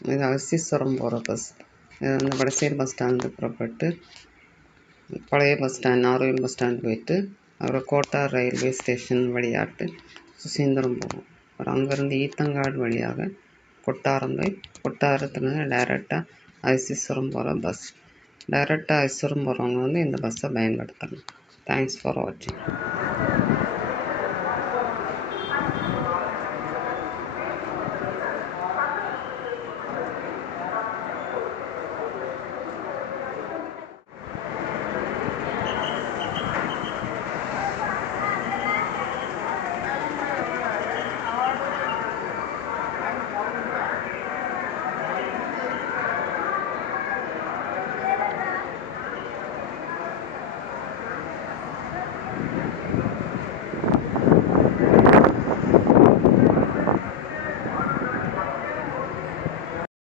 இது அரிசிஸ்வரம் போகிற பஸ். இது வந்து வடசேரி பஸ் ஸ்டாண்டு புறப்பட்டு பழைய பஸ் ஸ்டாண்ட் நார்வேல் பஸ் ஸ்டாண்ட் போயிட்டு அப்புறம் கோட்டா ரயில்வே ஸ்டேஷன் வழியாட்டு சுசீந்திரம் போகும். அப்புறம் அங்கேருந்து ஈத்தங்காடு வழியாக கொட்டாரம் போய் கொட்டாரத்துலேருந்து டைரெக்டாக அரிசிஸ்வரம் போகிற பஸ். டைரெக்டாக அரிசிஸ்வரம் போகிறவங்க வந்து இந்த பஸ்ஸை பயன்படுத்தலாம். தேங்க்ஸ் ஃபார் வாட்சிங்.